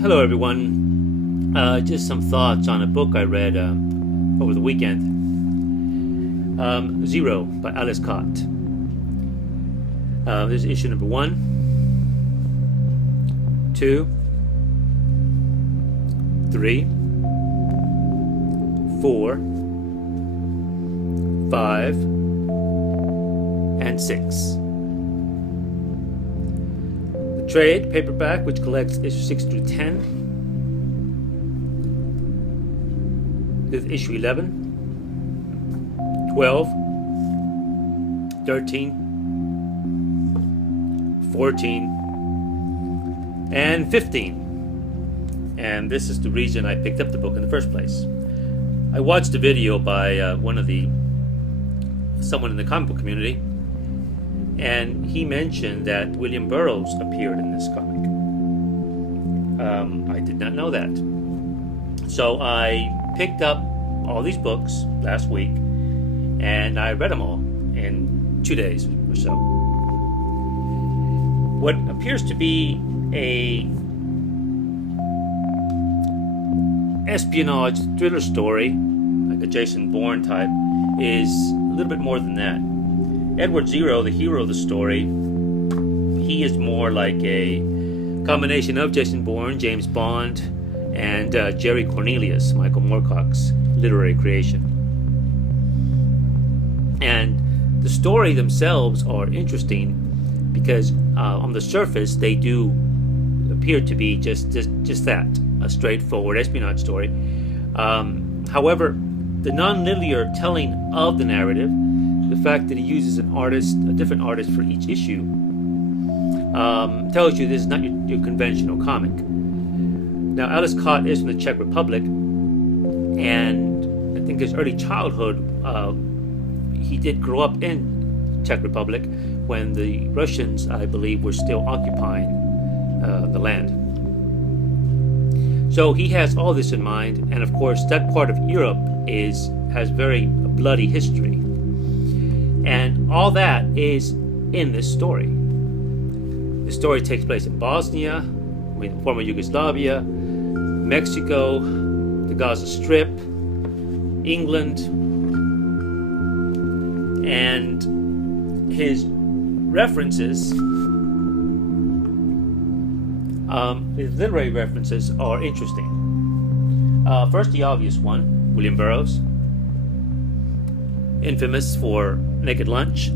Hello, everyone. Just some thoughts on a book I read over the weekend. Zero by Alice Cott. This is issue number 1, 2, 3, 4, 5, and 6. Trade paperback, which collects issue 6 through 10. This is issue 11, 12, 13, 14, and 15. And this is the reason I picked up the book in the first place. I watched a video by someone in the comic book community, and he mentioned that William Burroughs appeared in this comic. I did not know that. So I picked up all these books last week, and I read them all in 2 days or so. What appears to be a espionage thriller story, like a Jason Bourne type, is a little bit more than that. Edward Zero, the hero of the story, he is more like a combination of Jason Bourne, James Bond, and Jerry Cornelius, Michael Moorcock's literary creation. And the story themselves are interesting because on the surface they do appear to be just that, a straightforward espionage story. However, the non-linear telling of the narrative, the fact that he uses a different artist for each issue, tells you this is not your conventional comic. Now, Alice Cott is from the Czech Republic, and I think his early childhood, he did grow up in Czech Republic when the Russians, I believe, were still occupying the land. So he has all this in mind, and of course, that part of Europe has very bloody history. And all that is in this story. The story takes place in Bosnia, former Yugoslavia, Mexico, the Gaza Strip, England, and his references, his literary references are interesting. First, the obvious one, William Burroughs, infamous for Naked Lunch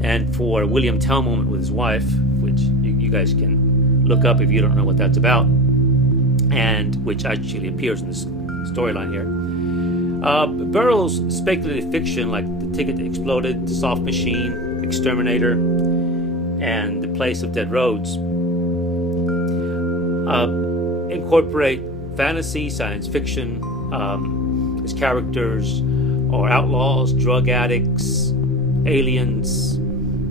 and for William Tell Moment with his wife, which you guys can look up if you don't know what that's about, and which actually appears in this storyline here. Burroughs' speculative fiction like The Ticket That Exploded, The Soft Machine, Exterminator, and The Place of Dead Roads incorporate fantasy, science fiction. His characters are outlaws, drug addicts, aliens.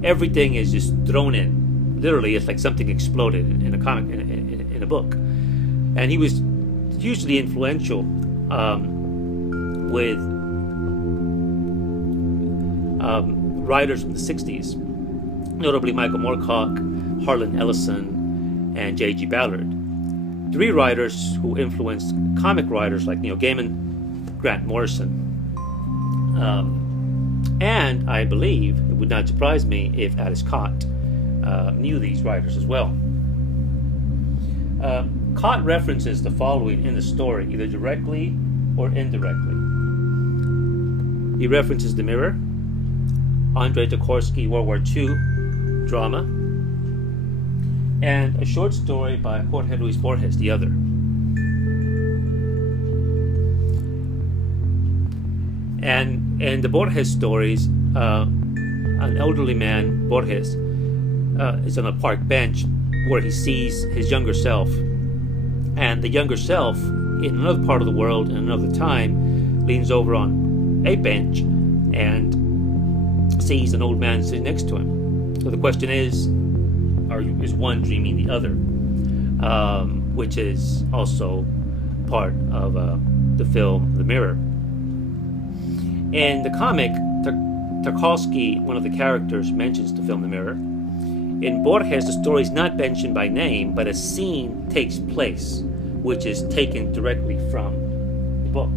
Everything is just thrown in. Literally, it's like something exploded in a comic, in a book. And he was hugely influential with writers from the 60s, notably Michael Moorcock, Harlan Ellison, and J.G. Ballard. 3 writers who influenced comic writers like Neil Gaiman, Grant Morrison. And I believe it would not surprise me if Alice Cott knew these writers as well. Cott references the following in the story, either directly or indirectly. He references The Mirror, Andrei Tarkovsky World War II drama, and a short story by Jorge Luis Borges, The Other. And in the Borges stories, an elderly man, Borges, is on a park bench where he sees his younger self. And the younger self, in another part of the world, in another time, leans over on a bench and sees an old man sitting next to him. So the question is one dreaming the other? Which is also part of the film The Mirror. In the comic, Tarkovsky, one of the characters, mentions the film The Mirror, In Borges, the story is not mentioned by name, but a scene takes place, which is taken directly from the book.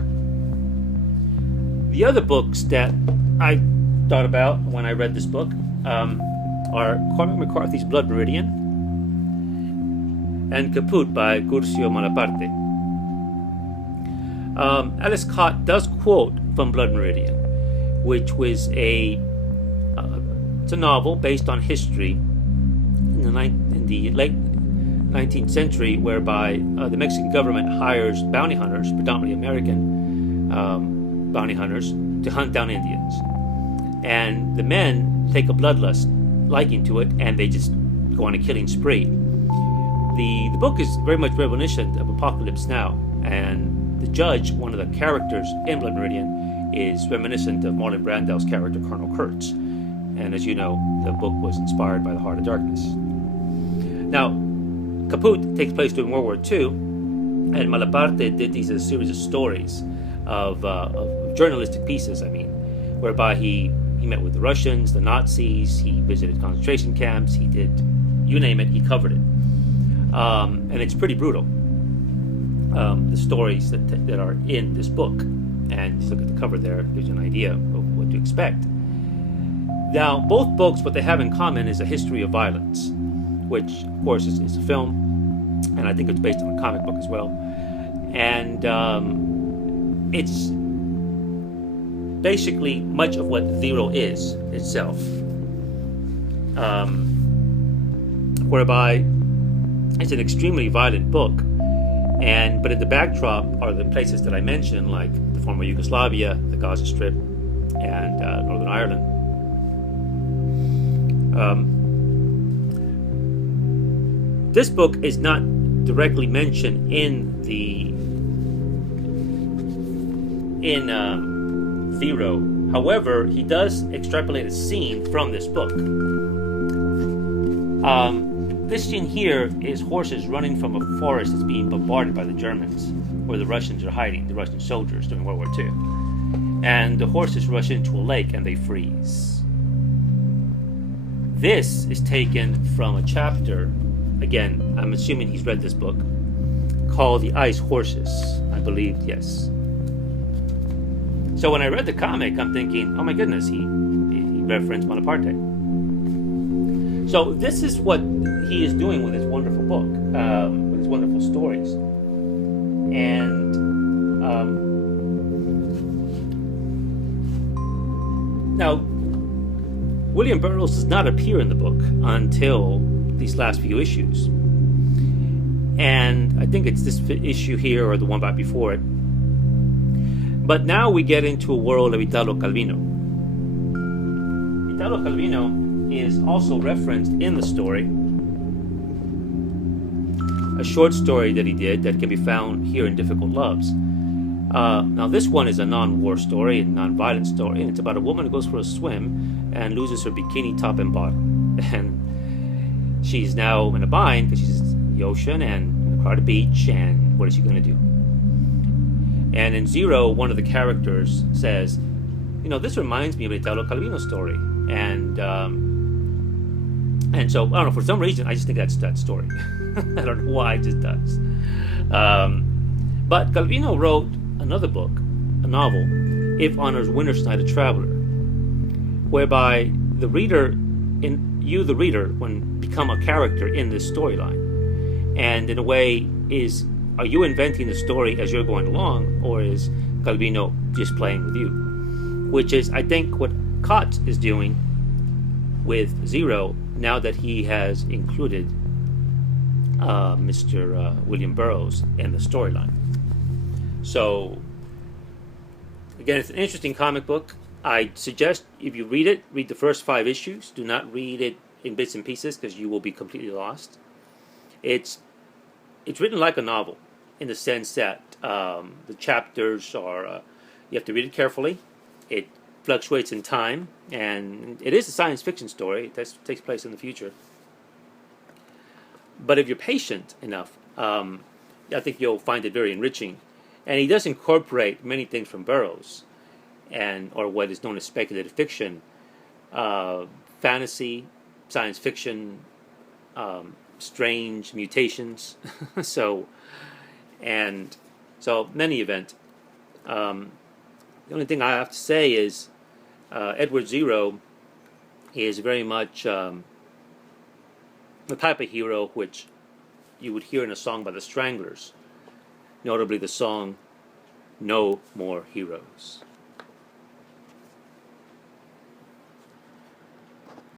The other books that I thought about when I read this book are Cormac McCarthy's Blood Meridian and Caput by Curcio Malaparte. Alice Cott does quote from Blood Meridian, which was it's a novel based on history in the late 19th century, whereby the Mexican government hires bounty hunters, predominantly American bounty hunters, to hunt down Indians. And the men take a bloodlust liking to it, and they just go on a killing spree. The book is very much reminiscent of Apocalypse Now, and the judge, one of the characters in Blood Meridian, is reminiscent of Marlon Brando's character, Colonel Kurtz. And as you know, the book was inspired by The Heart of Darkness. Now, Caput takes place during World War II, and Malaparte did these as a series of stories of journalistic pieces, whereby he met with the Russians, the Nazis, he visited concentration camps, he did, you name it, he covered it. And it's pretty brutal, the stories that are in this book. And just look at the cover there, gives you an idea of what to expect. Now, both books, what they have in common is a history of violence, which, of course, is a film, and I think it's based on a comic book as well. And it's basically much of what Zero is itself, whereby it's an extremely violent book, but in the backdrop are the places that I mentioned, like the former Yugoslavia, the Gaza Strip, and Northern Ireland. This book is not directly mentioned in Zero. However, he does extrapolate a scene from this book. This scene here is horses running from a forest that's being bombarded by the Germans, where the Russians are hiding, the Russian soldiers during World War II. And the horses rush into a lake and they freeze. This is taken from a chapter, again, I'm assuming he's read this book, called The Ice Horses, I believe, yes. So when I read the comic, I'm thinking, oh my goodness, he referenced Bonaparte. So this is what he is doing with his wonderful book, with his wonderful stories. And now, William Burroughs does not appear in the book until these last few issues. And I think it's this issue here or the one back before it. But now we get into a world of Italo Calvino. Italo Calvino is also referenced in the story. A short story that he did that can be found here in Difficult Loves. Now this one is a non-war story, a non-violent story, and it's about a woman who goes for a swim and loses her bikini top and bottom. And she's now in a bind because she's in the ocean and in a crowded beach, and what is she going to do? And in Zero, one of the characters says, this reminds me of an Italo Calvino story. And so, I don't know, for some reason, I just think that's that story. I don't know why, it just does. But Calvino wrote another book, a novel, If Honor's Winter's Night a Traveler, whereby the reader, the reader, become a character in this storyline. And in a way, are you inventing the story as you're going along, or is Calvino just playing with you? Which is, I think, what Cott is doing with Zero, now that he has included Mr. William Burroughs in the storyline. So, again, it's an interesting comic book. I suggest if you read it, read the first 5 issues. Do not read it in bits and pieces because you will be completely lost. It's written like a novel in the sense that the chapters are, you have to read it carefully. It fluctuates in time, and it is a science fiction story. It takes place in the future. But if you're patient enough, I think you'll find it very enriching. And he does incorporate many things from Burroughs, or what is known as speculative fiction, fantasy, science fiction, strange mutations. so, and so, in any event, the only thing I have to say is Edward Zero is very much the type of hero which you would hear in a song by the Stranglers, notably the song No More Heroes.